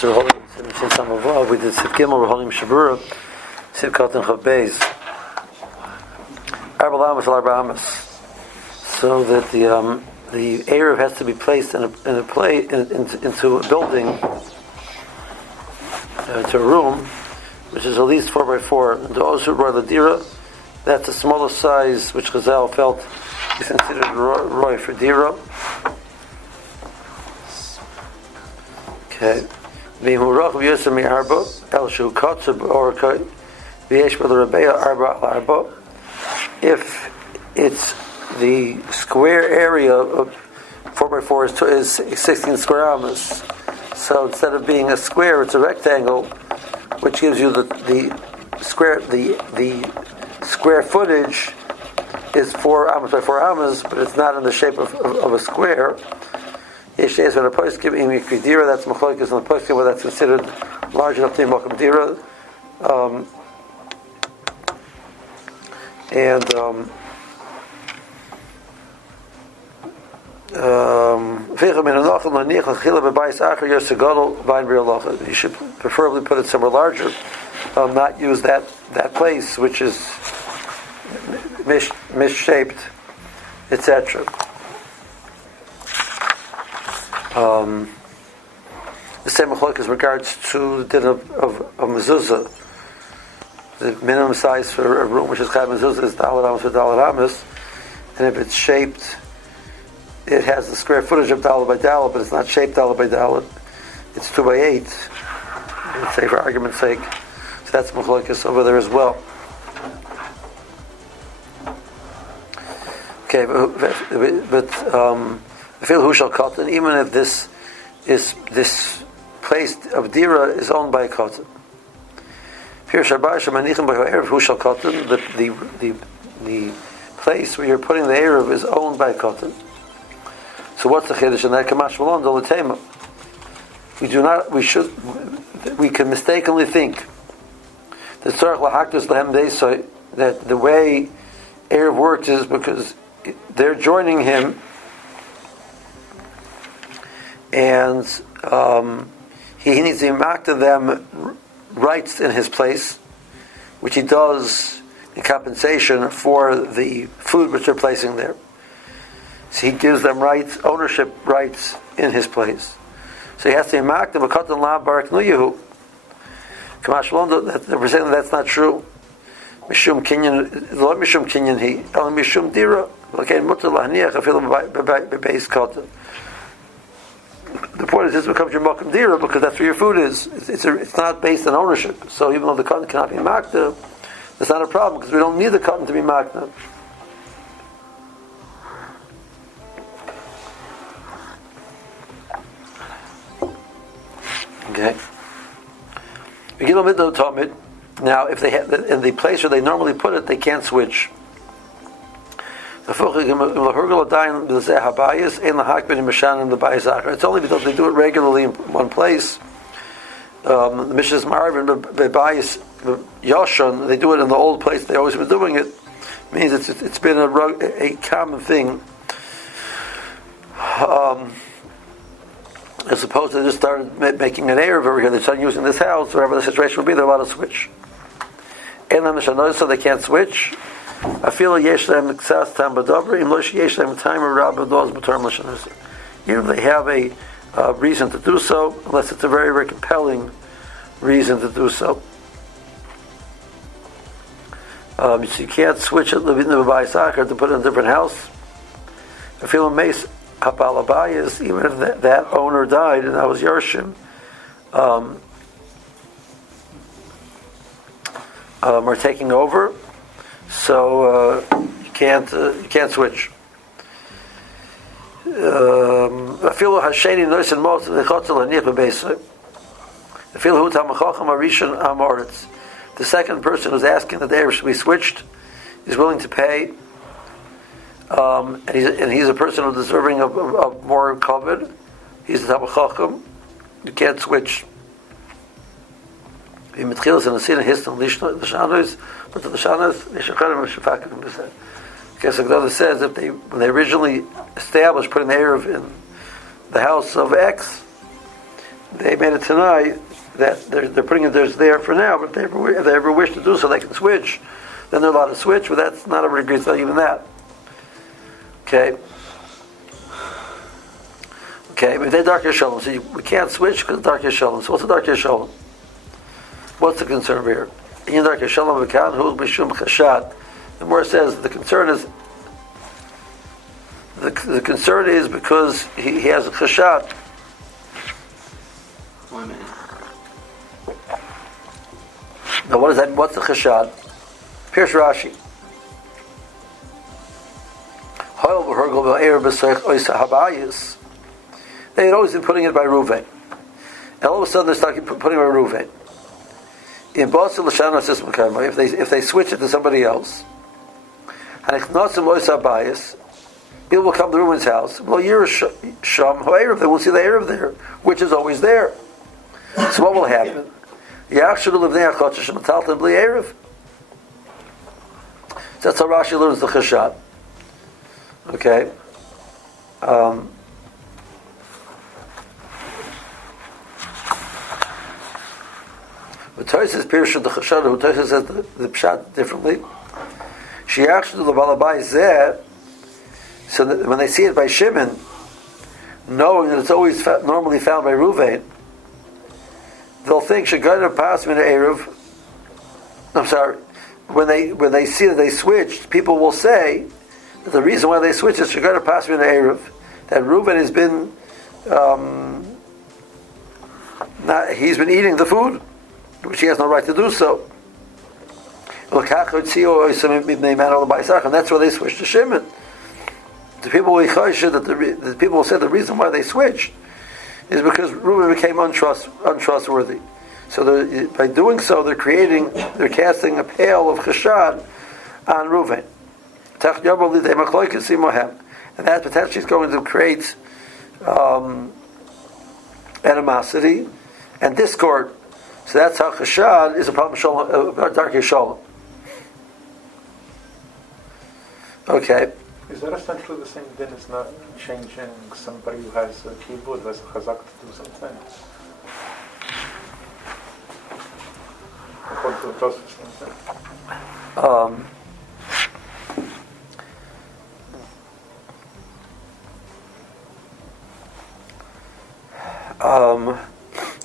So we're holding since some above. We did Siv Gimel. We're holding Shabura, Siv Katan Chav Beis. Arba Lamas al Arba Amas. So that the eruv has to be placed into a building, to a room, which is at least 4x4. And those who brought the dira, that's the smallest size which Chazal felt is considered roy for dira. Okay. If it's the square area of 4x4 is 16 square amas, so instead of being a square, it's a rectangle, which gives you the square footage is 4 amas by 4 amas, but it's not in the shape of a square. That's machlokes on the poskim, whether that's considered large enough to be mokum dira, you should preferably put it somewhere larger, not use that place which is misshaped, etc. The same machlokes regards to the din of mezuzah. The minimum size for a room which is chayv mezuzah is daled amas for daled amas, and if it's shaped, it has the square footage of daled by daled, but it's not shaped daled by daled. It's 2x8. Let's say for argument's sake. So that's machlokes over there as well. Okay, but feel who shall cotton, even if this place of dira is owned by a cotton. Who shall cotton? The place where you're putting the eruv is owned by a cotton. So what's the chiddush in that? Kamash malon dolatema. We can mistakenly think that the way eruv works is because they're joining him, and he needs to enact to them rights in his place, which he does in compensation for the food which they're placing there. So he gives them rights, ownership rights in his place. So he has to enact them a katan la barak nuyehu. Kamash Londo, we're saying that's not true. Mishum kinyan, lo mishum kinyan he, el mishum dira. Okay, mutar lahniach afilu bebeis katan. The point is, this becomes your mokum dira because that's where your food is. It's not based on ownership. So even though the cotton cannot be makna, it's not a problem because we don't need the cotton to be makna. Okay. Now, if they have in the place where they normally put it, they can't switch. It's only because they do it regularly in one place. The Mishnah's Marvin Bebayis Yoshan, they do it in the old place they always been doing it. Means it's been a common thing. As opposed to they just started making an eruv over here, they started using this house, wherever the situation would be, they're allowed to switch. And then so they can't switch. I feel even if they have a reason to do so, unless it's a very, very compelling reason to do so. So you can't switch it to put it in a different house. I feel amazed. Habalabayas, even if that owner died and that was Yershim, are taking over, so you can't switch. The second person who's asking that the eruv should be switched is willing to pay. And he's a person who's deserving of more kavod. He's the Talmid Chacham. You can't switch. But the Gemara says if when they originally established putting the eruv in the house of X, they made it tonight that they're putting it there for now, but if they ever wish to do so, they can switch. Then they're allowed to switch, but that's not everybody agrees on even that. Okay. Okay, but they dark Yishalom, so we can't switch because dark Yishalom. So what's the dark Yishalom? What's the concern over here? In dark Yishalom v'kan hu b'shum chashad. The more says the concern is because he has a chashad. 1 minute. Now what is that? What's the chashad? Pierce Rashi. They had always been putting it by Ruvain. And all of a sudden they're starting putting it by Ruvain. In Basil Lashana system, if they switch it to somebody else, and people will come to Reuven's house. Well, you're Sham Ha'erev. They will see the Erev there, which is always there. So what will happen? So that's how Rashi learns the Chashad. Okay. But Tosis Pirsha the Chashad, who Tosis says the Pshat differently. She actually the Balabai there, so that when they see it by Shimon, knowing that it's always normally found by Ruvain, they'll think Shagayna pass me to Eruv. I'm sorry. When they see that they switched, people will say that the reason why they switched is Shagayna pass me to Eruv. That Ruvain has been he's been eating the food, which he has no right to do so. And that's why they switched to Shimon. The people will the people will say the reason why they switched is because Reuben became untrustworthy. So by doing so, they're casting a pale of chashad on Reuven. And that potentially is going to create animosity and discord. So that's how chashad is a problem of dark Yishalom. Okay. Is that essentially the same din as not changing somebody who has a keyboard, who has a chazak to do something? According to the Tosfos,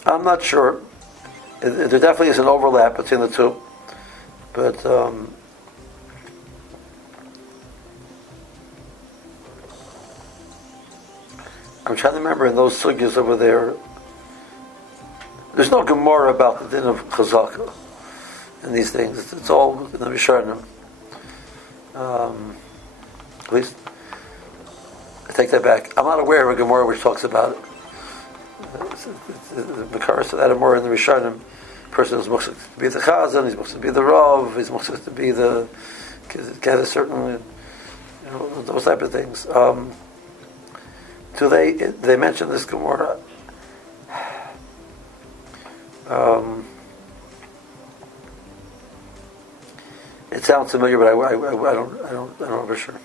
I'm not sure. There definitely is an overlap between the two, but I'm trying to remember in those sugyas over there. There's no Gemara about the din of chazaka and these things. It's all in the Rishonim. At least I take that back. I'm not aware of a Gemara which talks about it. The Makaras of that are more in the Rishonim. The person is muksuk to be the Chazan, he's muksuk to be the Rav, he's muksuk to be the get a certain, those type of things. So they mention this Gemara. It sounds familiar, but I don't know for sure.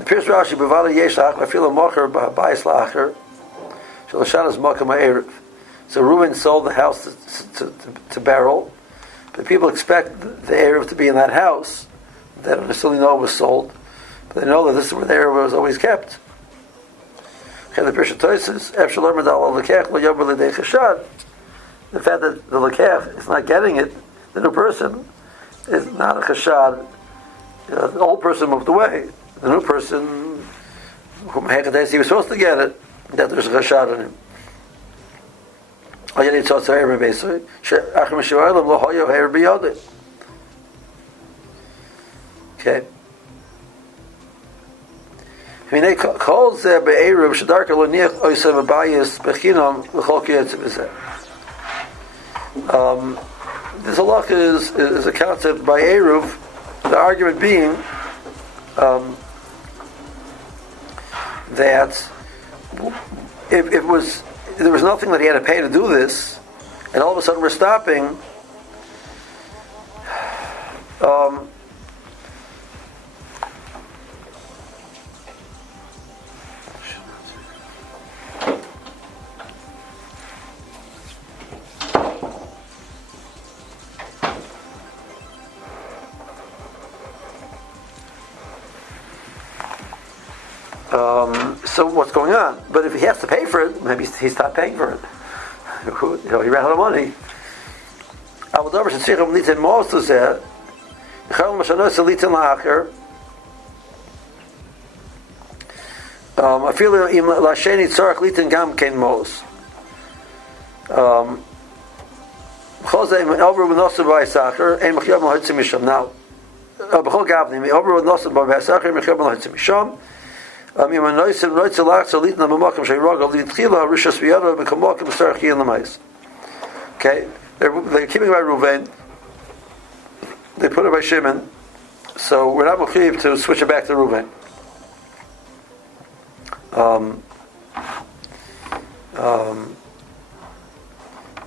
Appears Rashi b'vala yeshach afilu mocher b'habayis la'acher shaloshanas makam ha'erev. So Reuben sold the house to Beryl, but people expect the erev to be in that house. They don't necessarily know it was sold, but they know that this is where the erev was always kept. The fact that the lekech is not getting it, the new person is not a chashad. The old person moved away. The new person, whom he was supposed to get it, that there's a chashad on him. Okay. This halakha is a concept by eruv. The argument being that if there was nothing that he had to pay to do this, and all of a sudden we're stopping. So what's going on? But if he has to pay for it, maybe he stopped paying for it. He ran out of money. אפילו אם לשני צורך ליתן גם כן מוס. בכל זה, אם עובר ונוסף בהיסחר, אין מחייב להוציא משם. בכל גבני, אם עובר ונוסף בהיסחר, אין מחייב להוציא משם. אם הנוסף לא יצא לחצה ליתן במקום שהירוג על להתחילה, רישס בידו במקומו כמסר חייל למייס. Okay, they're keeping by Reuven. They put it by Shimon. So we're not mechayiv to switch it back to Reuven.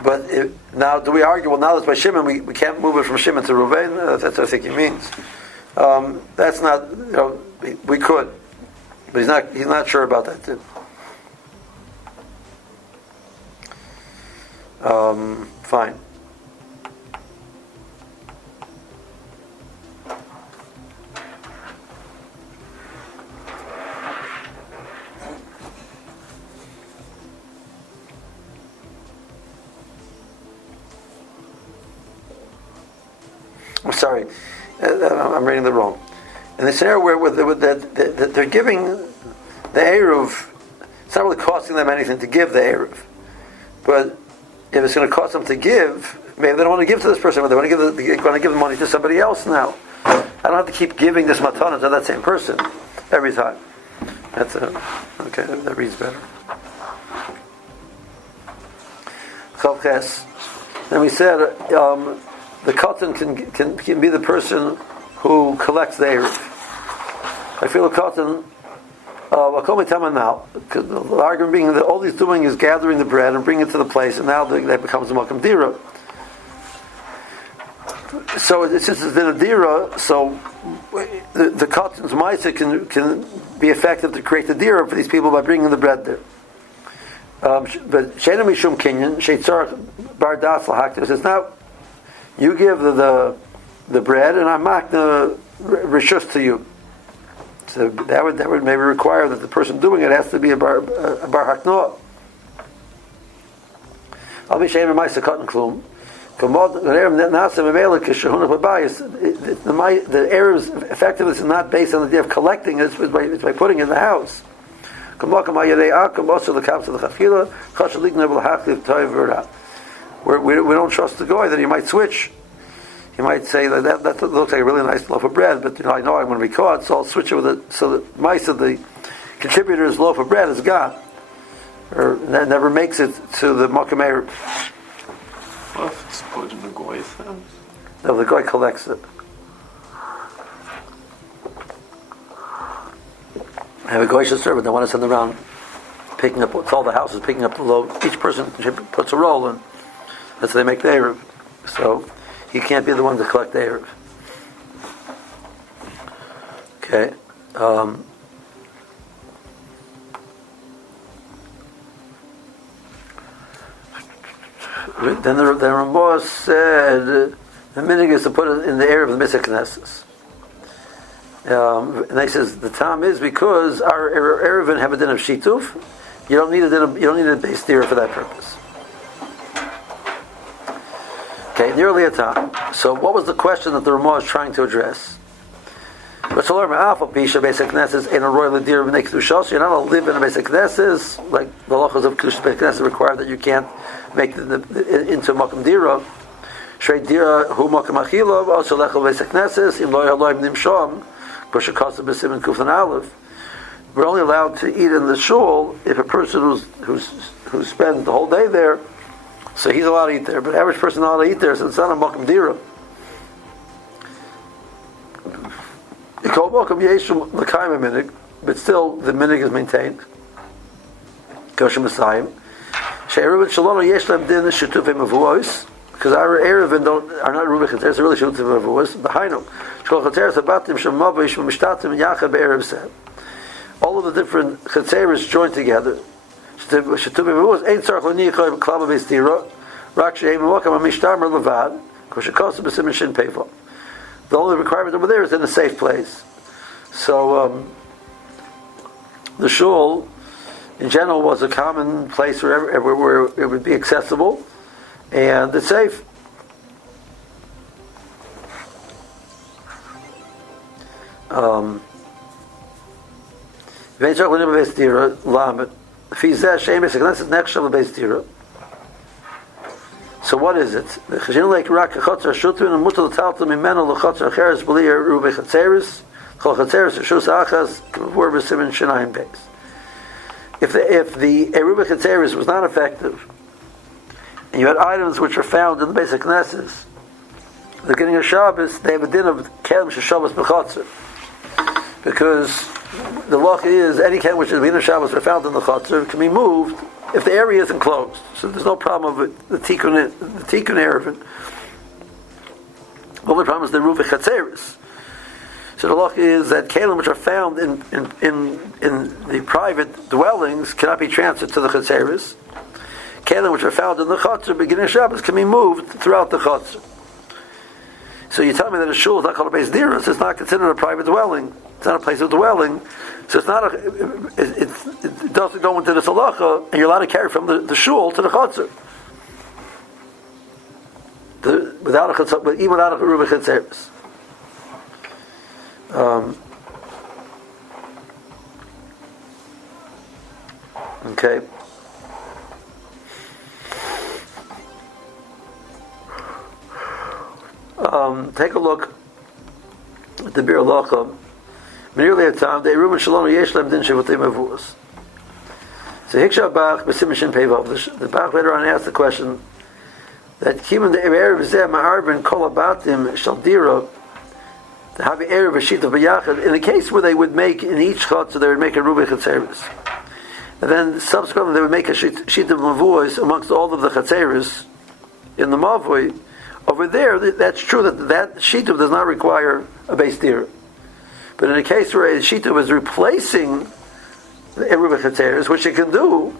But now, do we argue? Well, now that's by Shimon, we can't move it from Shimon to Reuven. That's what I think he means. That's not. We could, but he's not sure about that too. Fine. I'm sorry, I'm reading the wrong. In the scenario where they're giving the eruv, it's not really costing them anything to give the eruv, but if it's going to cost them to give, maybe they don't want to give to this person, but they want to give the money to somebody else now. I don't have to keep giving this matana to that same person every time. That's okay. That reads better. Chavches. Then we said the katan can be the person who collects the eruv. I feel a katan. Now, the argument being that all he's doing is gathering the bread and bringing it to the place, and now that becomes a makam dira. So since it's been a dira, so the katan's ma'aseh can be effective to create the dira for these people by bringing the bread there. But she'ena mishum kinyan sheitzarach bar das lahaktiv says now you give the bread and I mark the rishus to you. So that would maybe require that the person doing it has to be a bar haknoah. I'll be ashamed of my sekatan klum. The erev's effectiveness is not based on the idea of collecting it; it's by putting it in the house. We don't trust the guy that he might switch. He might say that looks like a really nice loaf of bread, but I know I'm going to be caught, so I'll switch it with it. So that mice of the contributor's loaf of bread is gone, or that never makes it to the makam eruv. What if it's put in the goy's house? No, the guy collects it. I have a goyish servant. They want to send around picking up. It's all the houses picking up the load. Each person puts a roll in. That's how they make the eruv. So he can't be the one to collect the eruv. Okay. Then the Ramah said the minig is to put it in the eruv of the Misa Knesses. And he says the time is because our eruvin have a din of shituf. You don't need a base theory for that purpose. Okay, nearly a time. So, what was the question that the Ramah is trying to address? But so basic knesses in a royal dir make kedusha. You're not allowed to live in a basic knesses, like the halachos of kedusha basic knesses require that you can't make into makam dira. Shrei dira hu makam achila also lechol basic knesses im lo yaloim nimsham b'shekasa b'sim and kufan aleph. We're only allowed to eat in the shul if a person who spends the whole day there, so he's allowed to eat there. But average person not allowed to eat there, so it's not a makam dira. But still the minig is maintained. Because our eruvin are not rubik chateres, they're really shutuf mevuos. All of the different chateres joined together. Shutuf mevuos ain't tzarich l'nichah klama beistira. Rak she'em mokam amishtamar levad. Koshekos b'simin shin peiva. The only requirement over there is in a safe place. So the shul in general was a common place where it would be accessible and it's safe. So what is it? If the eruv chatzeris was not effective, and you had items which are found in the basic knesses, the beginning of Shabbos, they have a din of kelm sheshavos b'chatzer, because the law is any kelm which is the beginning of Shabbos are found in the chatzer can be moved if the area isn't closed. So there's no problem with the tikkun eruv. The only problem is the eruv chatzeris. So the law is that kelim which are found in the private dwellings cannot be transferred to the chatzeris. Kelim which are found in the chutzner beginning of Shabbos can be moved throughout the chutzner. So you tell me that a shul is not called a beis diras, it's not considered a private dwelling. It's not a place of dwelling. So it's not it doesn't go into the halacha, and you're allowed to carry from the shul to the chutzner. Even without a eruv chatzeris. Okay. Take a look at the Bir Lacha. Earlier time, the eruv shalom yesh lem din shevutim avus. So Hiksha Bach b'sim shin peivav. The Bach later on asked the question that kimun the erev zeh ma'arben kol abatim shal dira. To have erev v'shita b'yachad in a case where they would make in each chutz, so they would make a eruv chatzeris, and then subsequently they would make a shita mavuos amongst all of the chatzeris in the mavui. Over there, that's true that shita does not require a beis dira, but in a case where a shita was replacing the eruv chatzeris, which it can do,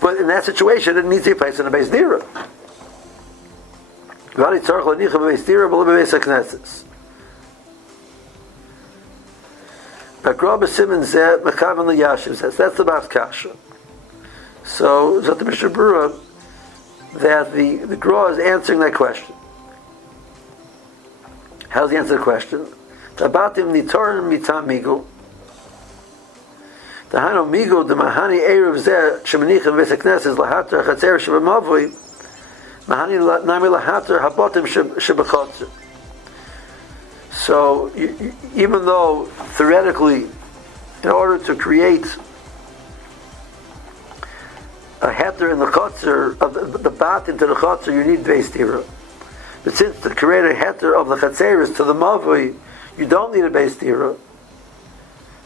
but in that situation it needs to be placed in a beis dira. That's the Bas Kasha. So, Zot the Mishnah Berurah, that the Gra is answering that question. How does he answer the question? Tabatim nitorin mitam migu. Tahano migu de mahani erev zeh shemanichim v'sekneses lahater chatzer shebamavui mahani nami lahater habotim shebachotzer. So, even though theoretically, in order to create a heter in the chotzer, of the bat into the chotzer, you need beis dira. But since to create a heter of the chatzeris to the mavui, you don't need a beis dira.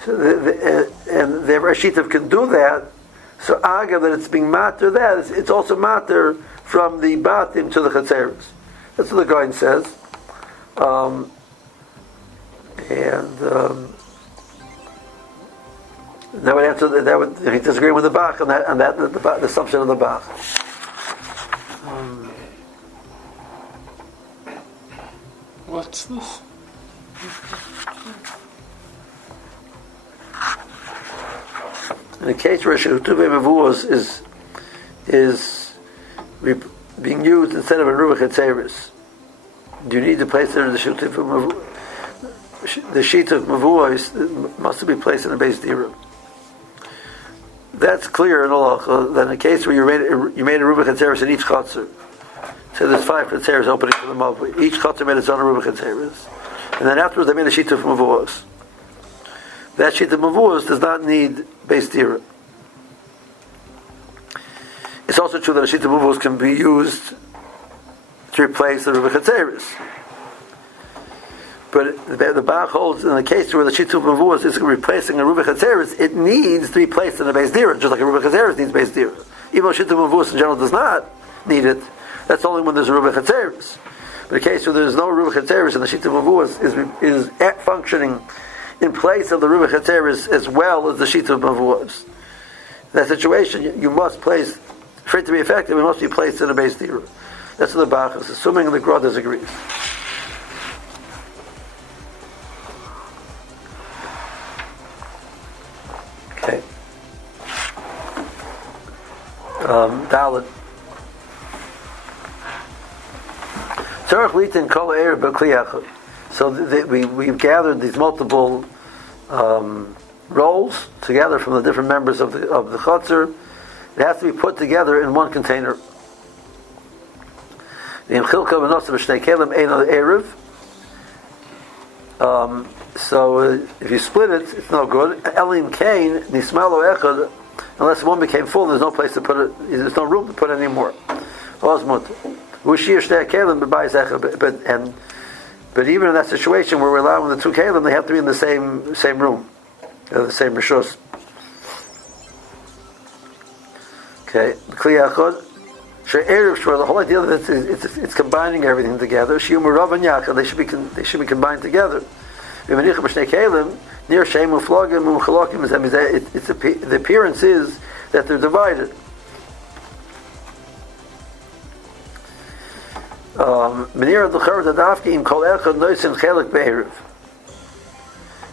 So and the Rashitav can do that. So aga that it's being matter that it's also matter from the batim to the chatzeris. That's what the Gaon says. That would answer that would he disagree with the Bach on that the assumption of the Bach. What's this? In the case where Shutuvei Mavuos is being used instead of a Ruach Chatzeris, do you need to place it in the Shutuvei Mavuos? The sheet of Mavuos must be placed in a beis dira. That's clear in halacha that in a case where you made a eruv chatzeris in each chotzer, so there's 5 chatzeris opening for the mavui. Each chotzer made its own eruv chatzeris, and then afterwards they made a sheet of Mavuos. That sheet of Mavuos does not need beis dira. It's also true that a sheet of Mavuos can be used to replace the eruv chatzeris. But the Bach holds in the case where the Shituf Mavuos is replacing a Ruva Chatzeris, it needs to be placed in a beis dira, just like a Ruva Chatzeris needs beis dira. Even though Shituf Mavuos in general does not need it, that's only when there's a Ruva Chatzeris. But in the case where there's no Ruva Chatzeris and the Shituf Mavuos is functioning in place of the Ruva Chatzeris as well as the Shituf Mavuos. In that situation, you must place, for it to be effective, it must be placed in a beis dira. That's what the Bach is, assuming the Gra disagrees. Okay. Dalit. Tzarech litin kol erev b'kli echad. So we've gathered these multiple rolls together from the different members of the chutzner. It has to be put together in one container. So if you split it, it's no good. Elim kain nismalo echad. Unless one became full, there's no place to put it. There's no room to put any more. But even in that situation where we're allowing the two kalim, they have to be in the same room, the same rishus. Okay, the whole idea of it is it's combining everything together. They should be combined together. The appearance is that they're divided.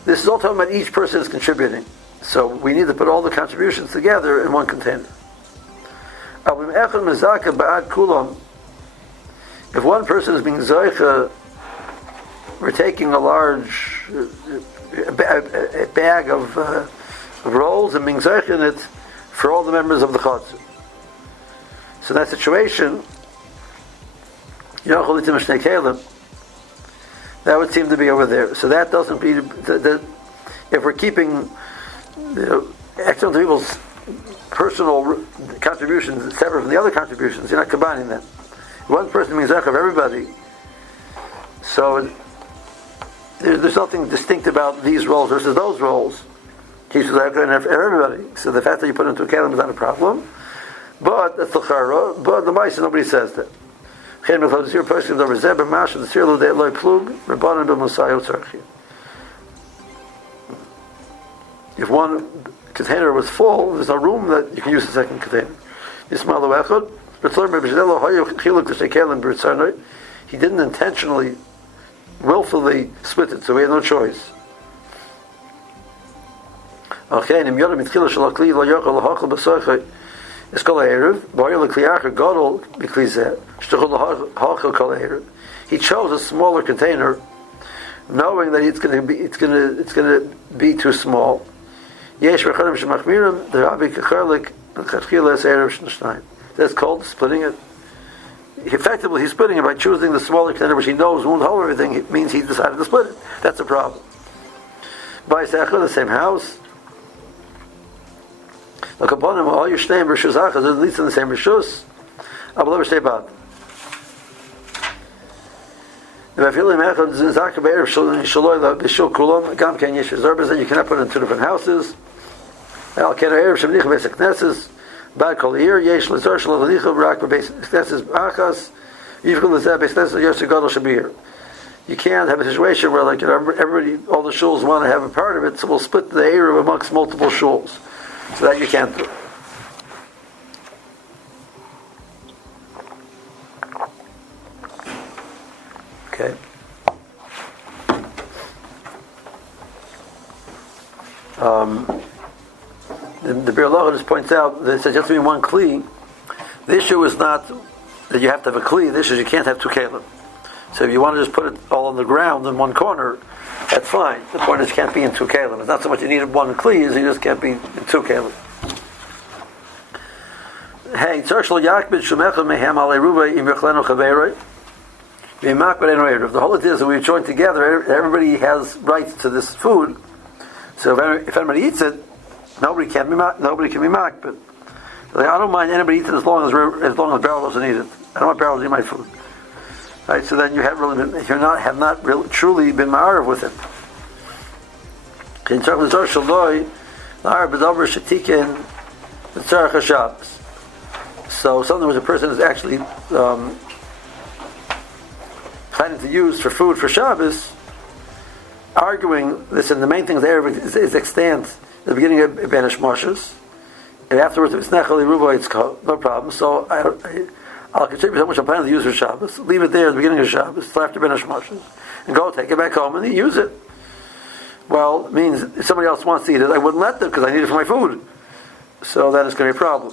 This is all talking about each person is contributing. So we need to put all the contributions together in one container. If one person is being zoicha, we're taking a large bag of rolls and being zoicha it for all the members of the chutzner. So in that situation, that would seem to be over there. So that doesn't be if we're keeping external people's personal contributions separate from the other contributions, you're not combining them. One person means of everybody. So there's nothing distinct about these roles versus those roles. Keeps for everybody. So the fact that you put into a kalim is not a problem. But the chara, but the mice, nobody says that. If one container was full, there's no room that you can use the second container. He didn't intentionally, willfully split it, so we had no choice. He chose a smaller container, knowing that it's going to be too small. That's called splitting it. Effectively, he's splitting it by choosing the smaller container, which he knows won't hold everything. It means he decided to split it. That's a problem. By the same house. Look upon him, all your shteim rishus achas, at least in the same rishus. Abel shtei bad. If I feel him echad zaka be'erev shaloi b'shul kulam gam ken yesh zerbes that you cannot put in two different houses. Al ken erev shemnicha beis knesses bad kol year yesh lezar shlo v'nicha b'rak beis knesses achas yivkul lezeh beis knesses yesh gadol shabir. You can't have a situation where everybody, all the shuls want to have a part of it, so we'll split the eruv amongst multiple shuls. So that you can't do. Okay. The Bir Locha just points out that it says just to be one kli. The issue is not that you have to have a kli. The issue is you can't have two kelim. So if you want to just put it all on the ground in one corner, that's fine. The point is it can't be in two kelim. It's not so much you need one kli as you just can't be in two kelim. Hey, the whole idea is that we join together. Everybody has rights to this food. So if anybody eats it, nobody can be mocked. But I don't mind anybody eating it as long as Beryl doesn't eat it. I don't want Beryl to eat my food. Right, so then you have not really truly been ma'arav with it. So something which a person is actually planning to use for food for Shabbos, arguing this, and the main thing there is extant the beginning of Banish Moshes, and afterwards if it's Nechel Eruv, it's no problem. So I'll contribute how much I'm planning to use for Shabbos. Leave it there at the beginning of Shabbos, till after Banish Moshes, and go take it back home and use it. Well, it means if somebody else wants to eat it, I wouldn't let them because I need it for my food. So that is going to be a problem.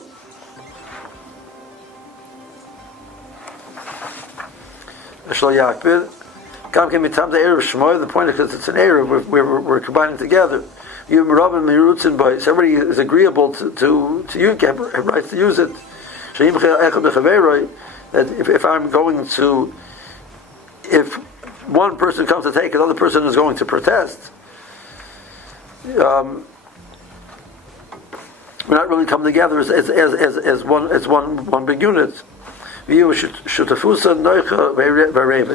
Shal Yakbid. Kam Kim Mitam the eruv Shmoy. The point is because it's an eruv, we're combining together. You Merabin Mirutzin Boy. Everybody is agreeable to you, have rights to use it. That if I'm going to, if one person comes to take it, another person is going to protest. We're not really coming together as one big unit. It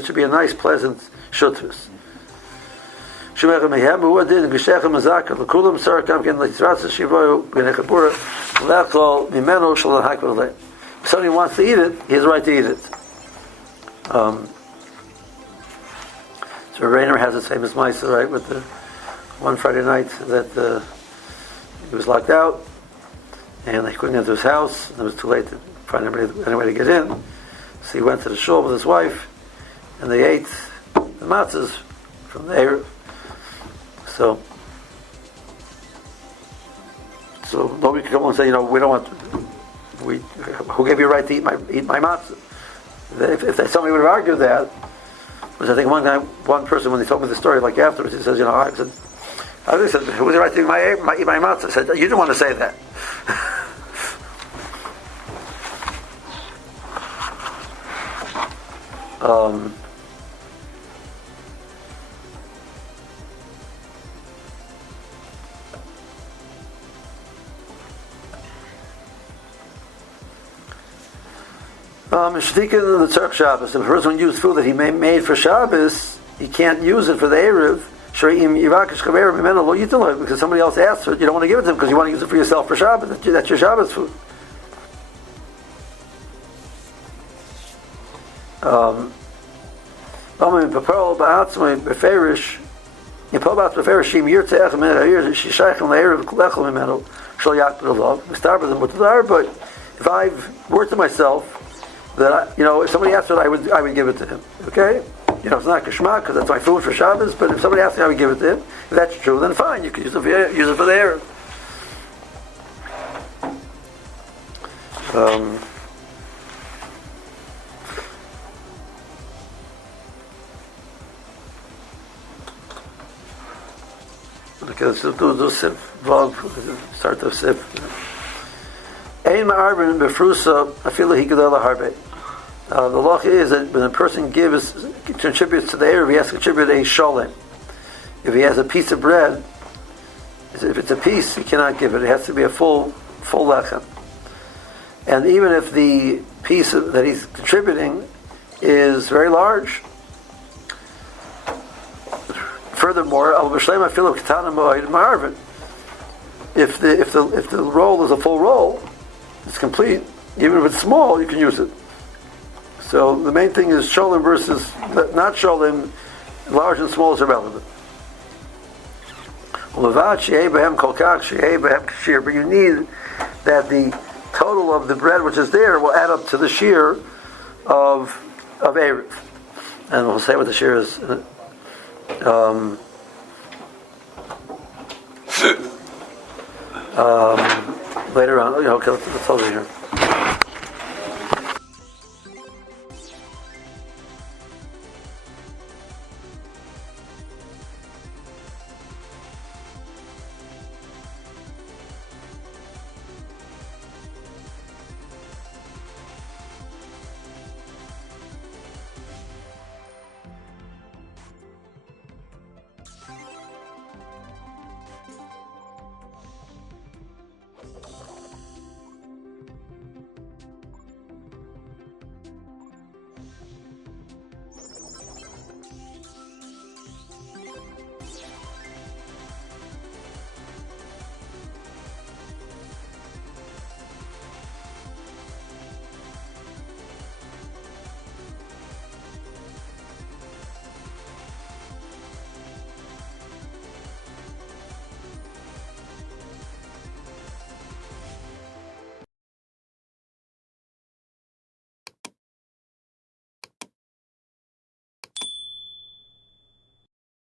should be a nice, pleasant shutfus. If somebody wants to eat it, he has a right to eat it. So Rainer has his famous Maisa, right, with the one Friday night that he was locked out and they couldn't get to his house and it was too late to find any way to get in. So he went to the shul with his wife and they ate the matzahs from there. So nobody can come and say, we don't want, who gave you a right to eat my matzah? If somebody would have argued that, which I think one person, when they told me the story, like afterwards, he says, I said, who was the right to eat my matzah? I said, you didn't want to say that. Shtikin the Tzarech Shabbos. If a person used food that he made for Shabbos, he can't use it for the eruv. Because somebody else asked for it, you don't want to give it to him because you want to use it for yourself for Shabbos. That's your Shabbos food. But if I've worked to myself that if somebody asked for it, I would give it to him. Okay, it's not kashma because that's my food for Shabbos. But if somebody asked me, I would give it to him. If that's true, then fine. You can use it for the eruv. Okay, let's do sif. Start the sif. Ein ma'arvin befrusa afilu higdala harbe. The law is that when a person contributes to the eruv, he has to contribute a sholem. If he has a piece of bread, if it's a piece, he cannot give it. It has to be a full lechem. And even if the piece that he's contributing is very large, furthermore, al b'shlem afilu ketana moed ma'arvin. If the roll is a full roll, it's complete. Even if it's small, you can use it. So the main thing is sholem versus not sholem. Large and small is irrelevant. But you need that the total of the bread which is there will add up to the shear of eruv, and we'll say what the shear is. Later on, okay, let's hold it here.